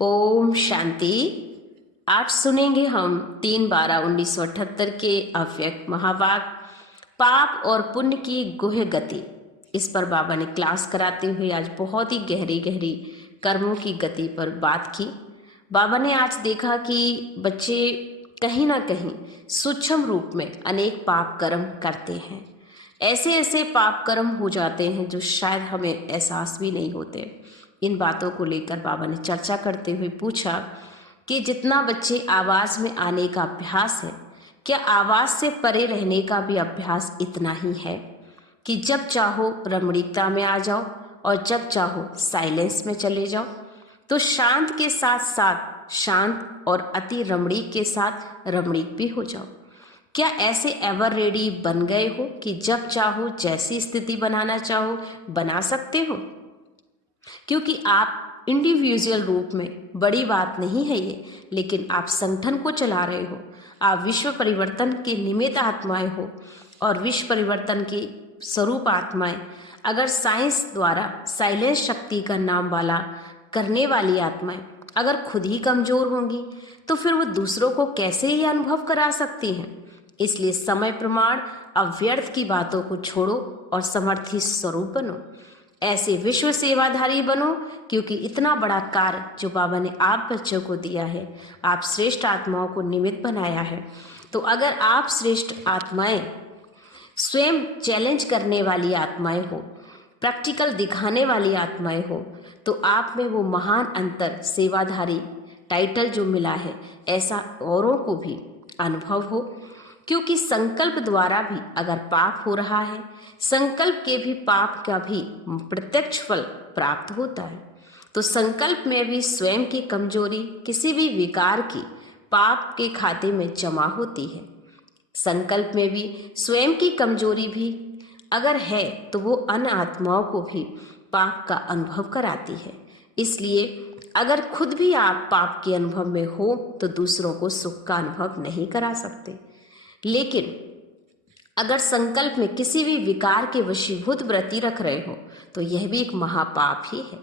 ओम शांति। आज सुनेंगे हम 3/12/1978 के अव्यक्त महावाक्य पाप और पुण्य की गुह्य गति। इस पर बाबा ने क्लास कराते हुए आज बहुत ही गहरी गहरी कर्मों की गति पर बात की। बाबा ने आज देखा कि बच्चे कहीं ना कहीं सूक्ष्म रूप में अनेक पाप कर्म करते हैं। ऐसे ऐसे पाप कर्म हो जाते हैं जो शायद हमें एहसास भी नहीं होते। इन बातों को लेकर बाबा ने चर्चा करते हुए पूछा कि जितना बच्चे आवाज़ में आने का अभ्यास है, क्या आवाज़ से परे रहने का भी अभ्यास इतना ही है कि जब चाहो रमणीकता में आ जाओ और जब चाहो साइलेंस में चले जाओ। तो शांत के साथ साथ शांत और अति रमणीक के साथ रमणीक भी हो जाओ। क्या ऐसे एवर रेडी बन गए हो कि जब चाहो जैसी स्थिति बनाना चाहो बना सकते हो? क्योंकि आप इंडिविजुअल रूप में बड़ी बात नहीं है ये, लेकिन आप संगठन को चला रहे हो। आप विश्व परिवर्तन के निमित्त आत्माएं हो और विश्व परिवर्तन की स्वरूप आत्माएं अगर साइंस द्वारा साइलेंस शक्ति का नाम वाला करने वाली आत्माएं अगर खुद ही कमजोर होंगी तो फिर वो दूसरों को कैसे ये अनुभव करा सकती हैं। इसलिए समय प्रमाण अव्यर्थ की बातों को छोड़ो और समर्थी स्वरूप बनो। ऐसे विश्व सेवाधारी बनो, क्योंकि इतना बड़ा कार्य जो बाबा ने आप बच्चों को दिया है, आप श्रेष्ठ आत्माओं को निमित्त बनाया है। तो अगर आप श्रेष्ठ आत्माएं स्वयं चैलेंज करने वाली आत्माएं हो, प्रैक्टिकल दिखाने वाली आत्माएं हो, तो आप में वो महान अंतर सेवाधारी टाइटल जो मिला है ऐसा औरों को भी अनुभव हो। क्योंकि संकल्प द्वारा भी अगर पाप हो रहा है, संकल्प के भी पाप का भी प्रत्यक्ष फल प्राप्त होता है। तो संकल्प में भी स्वयं की कमजोरी किसी भी विकार की पाप के खाते में जमा होती है। संकल्प में भी स्वयं की कमजोरी भी अगर है तो वो अन्य आत्माओं को भी पाप का अनुभव कराती है। इसलिए अगर खुद भी आप पाप के अनुभव में हो तो दूसरों को सुख का अनुभव नहीं करा सकते। लेकिन अगर संकल्प में किसी भी विकार के वशीभूत वृत्ति रख रहे हो तो यह भी एक महापाप ही है।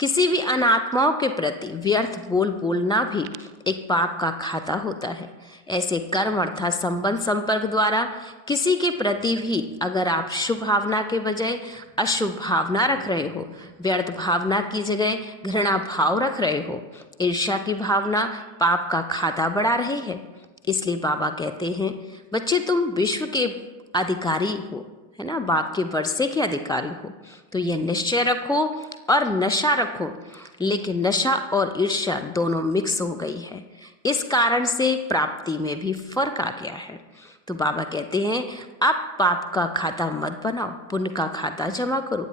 किसी भी अनात्माओं के प्रति व्यर्थ बोलना भी एक पाप का खाता होता है। ऐसे कर्म अर्थात संबंध संपर्क द्वारा किसी के प्रति भी अगर आप शुभ भावना के बजाय अशुभ भावना रख रहे हो, व्यर्थ भावना की जगह घृणा भाव रख रहे हो, ईर्ष्या की भावना पाप का खाता बढ़ा रही है। इसलिए बाबा कहते हैं बच्चे तुम विश्व के अधिकारी हो, है ना, बाप के वर्षे के अधिकारी हो। तो यह निश्चय रखो और नशा रखो। लेकिन नशा और ईर्ष्या दोनों मिक्स हो गई है, इस कारण से प्राप्ति में भी फर्क आ गया है। तो बाबा कहते हैं आप पाप का खाता मत बनाओ, पुण्य का खाता जमा करो।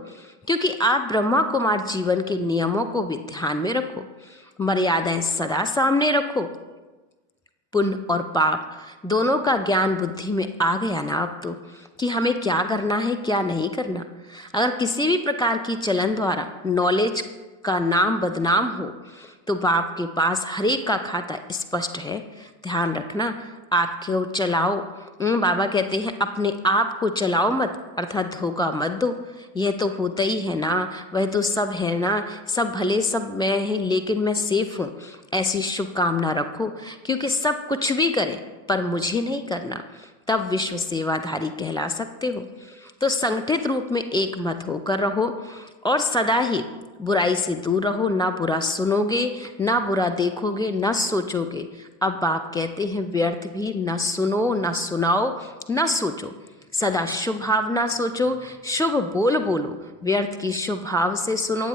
क्योंकि आप ब्रह्मा कुमार जीवन के नियमों को भी ध्यान में रखो, मर्यादाएं सदा सामने रखो। पुण्य और पाप दोनों का ज्ञान बुद्धि में आ गया ना अब तो, कि हमें क्या करना है क्या नहीं करना। अगर किसी भी प्रकार की चलन द्वारा नॉलेज का नाम बदनाम हो तो बाप के पास हर एक का खाता स्पष्ट है। ध्यान रखना, आपको चलाओ। बाबा कहते हैं अपने आप को चलाओ मत, अर्थात धोखा मत दो। यह तो होता ही है ना, वह तो सब है ना, सब भले सब मैं है लेकिन मैं सेफ हूँ, ऐसी शुभकामना रखो। क्योंकि सब कुछ भी करें पर मुझे नहीं करना, तब विश्व सेवाधारी कहला सकते हो। तो संगठित रूप में एक मत होकर रहो और सदा ही बुराई से दूर रहो। ना बुरा सुनोगे, ना बुरा देखोगे, ना सोचोगे। अब बाप कहते हैं व्यर्थ भी ना सुनो, ना सुनाओ, ना सोचो। सदा शुभ भावना सोचो, शुभ बोलो। व्यर्थ की शुभ भाव से सुनो।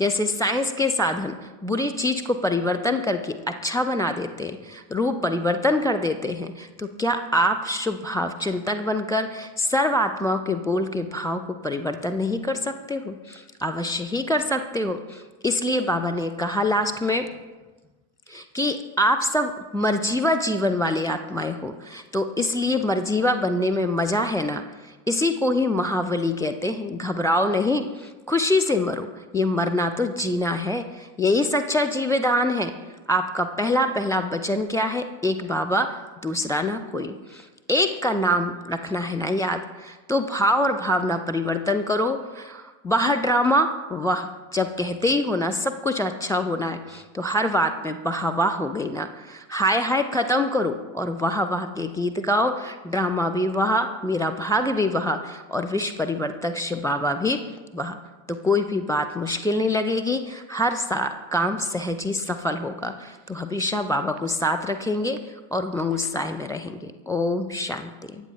जैसे साइंस के साधन बुरी चीज को परिवर्तन करके अच्छा बना देते हैं, रूप परिवर्तन कर देते हैं, तो क्या आप शुभ भाव चिंतक बनकर सर्व आत्माओं के बोल के भाव को परिवर्तन नहीं कर सकते हो? अवश्य ही कर सकते हो। इसलिए बाबा ने कहा लास्ट में कि आप सब मर्जीवा जीवन वाले आत्माएं हो, तो इसलिए मर्जीवा बनने में मजा है ना, इसी को ही महाबली कहते हैं। घबराओ नहीं, खुशी से मरो, ये मरना तो जीना है, यही सच्चा जीवदान है। आपका पहला पहला वचन क्या है? एक बाबा दूसरा ना कोई। एक का नाम रखना है ना याद। तो भाव और भावना परिवर्तन करो वाह ड्रामा वाह, जब कहते ही हो ना सब कुछ अच्छा होना है तो हर बात में वाह वाह हो गई ना। हाय हाय खत्म करो और वाह वाह के गीत गाओ। ड्रामा भी वाह, मेरा भाग्य भी वाह, और विश्व परिवर्तक शिव बाबा भी वाह। तो कोई भी बात मुश्किल नहीं लगेगी, हर काम सहज ही सफल होगा। तो हमेशा बाबा को साथ रखेंगे और उमंग उत्साह में रहेंगे। ओम शांति।